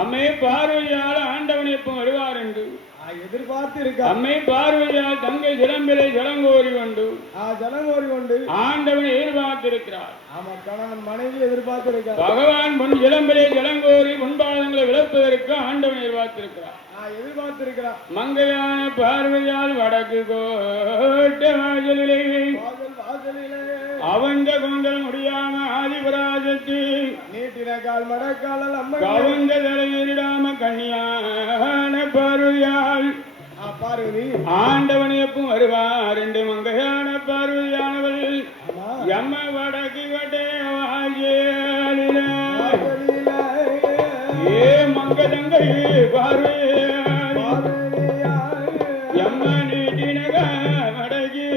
அம்மை பார்வையால் ஆண்டவன் எப்ப வருவார் என்று எதிர்பார்த்து அம்மை பார்வையால் தங்கை ஜலம்பிலை ஜலங்கோரி கொண்டு ஆண்டவன் எதிர்பார்த்திருக்கிறார். மனைவி எதிர்பார்த்திருக்கிறார். பகவான் பொன் ஜலம்பிலை ஜலங்கோரி பொன்பாதங்களை விளப்பதற்கு ஆண்டவன் எதிர்பார்த்திருக்கிறார். மங்கையான பார்வையால் வடக்கு கோட்டை வாசலிலே அவந்த கொண்டல் முடியாம ஆதிபராஜத்து நீட்டினக்கால் மடக்கால கவுந்த தலையிடாம கண்ணியான பார்வையால் ஆண்டவன் எப்பவும் வருவார் என்று மங்கையான பார்வையானவள் எம்ம வடக்கு கட்டே வாஜில ஏ மங்க தங்கை பார்வையால் எம்ம நீட்டினக வடக்கு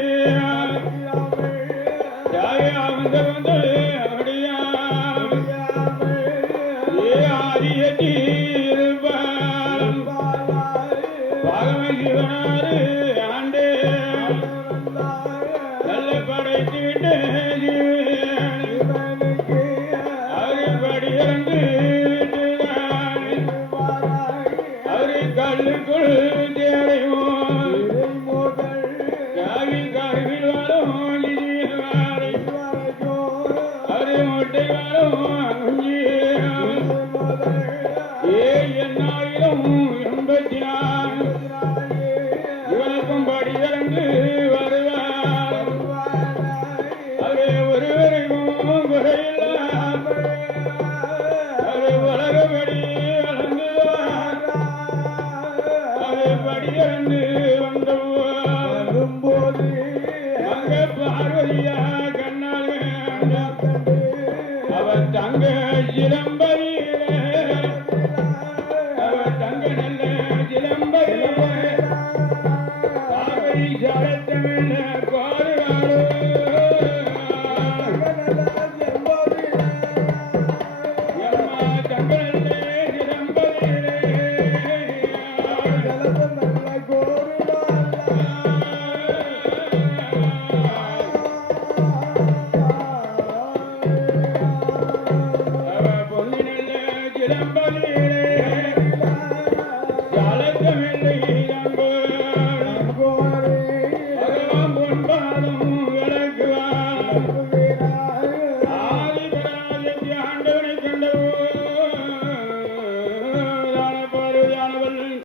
அவர் தங்க சிலம்ப